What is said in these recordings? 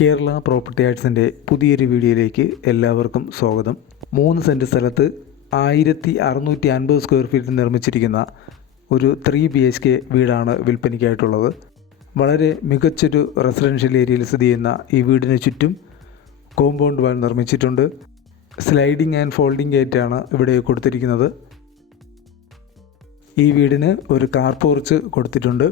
Kerala property ആർട്സിൻ്റെ പുതിയൊരു വീഡിയോയിലേക്ക് എല്ലാവർക്കും സ്വാഗതം. 3 സെൻറ്റ് സ്ഥലത്ത് 1650 സ്ക്വയർ ഫീറ്റിൽ നിർമ്മിച്ചിരിക്കുന്ന ഒരു 3 BHK വീടാണ് വിൽപ്പനയ്ക്കായിട്ടുള്ളത്. വളരെ മികച്ചൊരു റെസിഡൻഷ്യൽ ഏരിയയിൽ സ്ഥിതി ചെയ്യുന്ന ഈ വീടിന് ചുറ്റും കോമ്പൗണ്ട് വാൾ നിർമ്മിച്ചിട്ടുണ്ട്. സ്ലൈഡിംഗ് ആൻഡ് ഫോൾഡിംഗ് ഗേറ്റാണ് ഇവിടെ കൊടുത്തിരിക്കുന്നത്. ഈ വീടിന് ഒരു കാർ പോർച്ച് കൊടുത്തിട്ടുണ്ട്.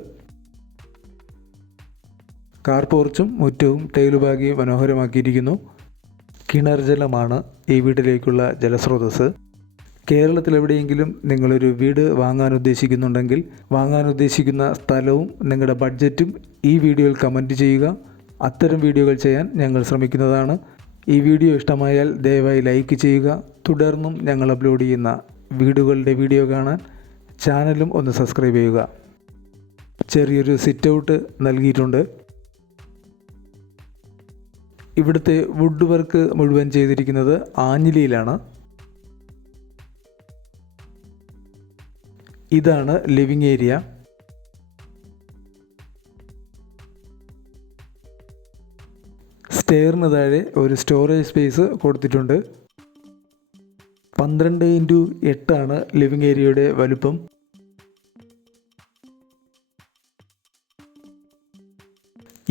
കാർ പോർച്ചും മുറ്റവും ടൈലുപാകി മനോഹരമാക്കിയിരിക്കുന്നു. കിണർ ജലമാണ് ഈ വീട്ടിലേക്കുള്ള ജലസ്രോതസ്. കേരളത്തിലെവിടെയെങ്കിലും നിങ്ങളൊരു വീട് വാങ്ങാൻ ഉദ്ദേശിക്കുന്നുണ്ടെങ്കിൽ വാങ്ങാൻ ഉദ്ദേശിക്കുന്ന സ്ഥലവും നിങ്ങളുടെ ബഡ്ജറ്റും ഈ വീഡിയോയിൽ കമൻറ്റ് ചെയ്യുക. അത്തരം വീഡിയോകൾ ചെയ്യാൻ ഞങ്ങൾ ശ്രമിക്കുന്നതാണ്. ഈ വീഡിയോ ഇഷ്ടമായാൽ ദയവായി ലൈക്ക് ചെയ്യുക. തുടർന്നും ഞങ്ങൾ അപ്ലോഡ് ചെയ്യുന്ന വീടുകളുടെ വീഡിയോ കാണാൻ ചാനലും ഒന്ന് സബ്സ്ക്രൈബ് ചെയ്യുക. ചെറിയൊരു സിറ്റ് ഔട്ട് നൽകിയിട്ടുണ്ട്. ഇവിടുത്തെ വുഡ് വർക്ക് മുഴുവൻ ചെയ്തിരിക്കുന്നത് ആഞ്ഞിലിയിലാണ്. ഇതാണ് ലിവിങ് ഏരിയ. സ്റ്റെയറിന് താഴെ ഒരു സ്റ്റോറേജ് സ്പേസ് കൊടുത്തിട്ടുണ്ട്. 12x8 ലിവിങ് ഏരിയയുടെ വലുപ്പം.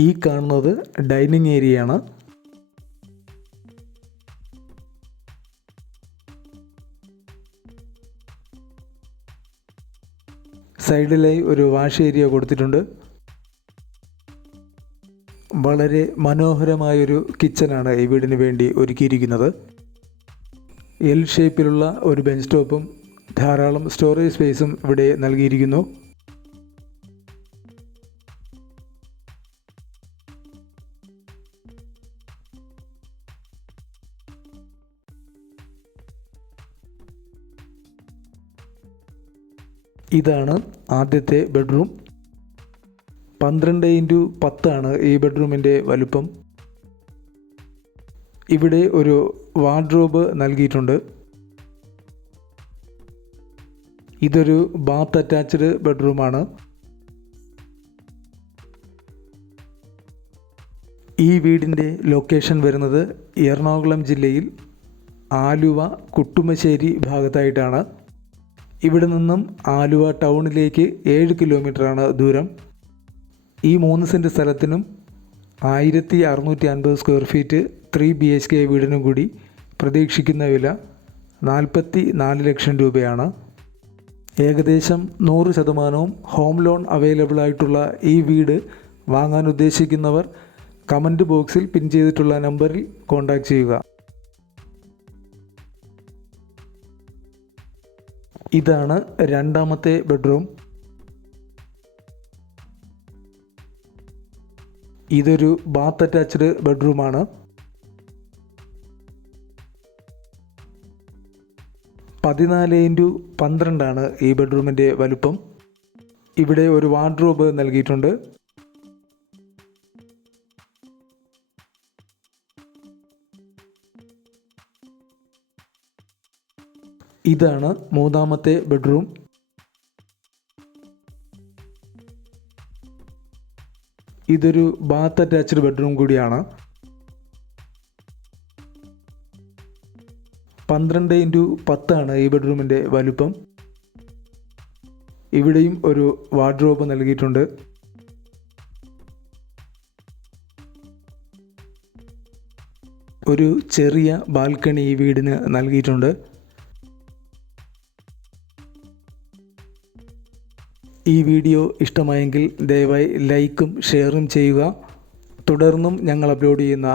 ഈ കാണുന്നത് ഡൈനിങ് ഏരിയയാണ്. സൈഡിലായി ഒരു വാഷ് ഏരിയ കൊടുത്തിട്ടുണ്ട്. വളരെ മനോഹരമായൊരു കിച്ചനാണ് ഈ വീടിന് വേണ്ടി ഒരുക്കിയിരിക്കുന്നത്. എൽ ഷേപ്പിലുള്ള ഒരു ബെഞ്ച് ടോപ്പും ധാരാളം സ്റ്റോറേജ് സ്പേസും ഇവിടെ നൽകിയിരിക്കുന്നു. ഇതാണ് ആദ്യത്തെ ബെഡ്റൂം. 12x10 ഈ ബെഡ്റൂമിൻ്റെ വലുപ്പം. ഇവിടെ ഒരു വാർഡ്രോബ് നൽകിയിട്ടുണ്ട്. ഇതൊരു ബാത്ത് അറ്റാച്ച്ഡ് ബെഡ്റൂമാണ്. ഈ വീടിൻ്റെ ലൊക്കേഷൻ വരുന്നത് എറണാകുളം ജില്ലയിൽ ആലുവ കുട്ടുമശ്ശേരി ഭാഗത്തായിട്ടാണ്. ഇവിടെ നിന്നും ആലുവ ടൗണിലേക്ക് 7 കിലോമീറ്ററാണ് ദൂരം. ഈ 3 സെൻറ്റ് സ്ഥലത്തിനും 1650 സ്ക്വയർ ഫീറ്റ് 3 BHK വീടിനും കൂടി പ്രതീക്ഷിക്കുന്ന വില 44 ലക്ഷം രൂപയാണ്. ഏകദേശം 100% ഹോം ലോൺ അവൈലബിൾ ആയിട്ടുള്ള ഈ വീട് വാങ്ങാൻ ഉദ്ദേശിക്കുന്നവർ കമൻറ്റ് ബോക്സിൽ പിൻ ചെയ്തിട്ടുള്ള നമ്പറിൽ കോൺടാക്റ്റ് ചെയ്യുക. ഇതാണ് രണ്ടാമത്തെ ബെഡ്റൂം. ഇതൊരു ബാത്ത് അറ്റാച്ച്ഡ് ബെഡ്റൂമാണ്. 14x12 ഈ ബെഡ്റൂമിൻ്റെ വലുപ്പം. ഇവിടെ ഒരു വാർഡ്രോബ് നൽകിയിട്ടുണ്ട്. ഇതാണ് മൂന്നാമത്തെ ബെഡ്റൂം. ഇതൊരു ബാത്ത് അറ്റാച്ച്ഡ് ബെഡ്റൂം കൂടിയാണ്. 12x10 ഈ ബെഡ്റൂമിൻ്റെ വലുപ്പം. ഇവിടെയും ഒരു വാർഡ്രോബ് നൽകിയിട്ടുണ്ട്. ഒരു ചെറിയ ബാൽക്കണി ഈ വീടിന് നൽകിയിട്ടുണ്ട്. ഈ വീഡിയോ ഇഷ്ടമായെങ്കിൽ ദയവായി ലൈക്കും ഷെയറും ചെയ്യുക. തുടർന്നും ഞങ്ങൾ അപ്ലോഡ് ചെയ്യുന്ന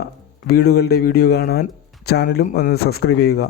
വീടുകളുടെ വീഡിയോ കാണാൻ ചാനലും ഒന്ന് സബ്സ്ക്രൈബ് ചെയ്യുക.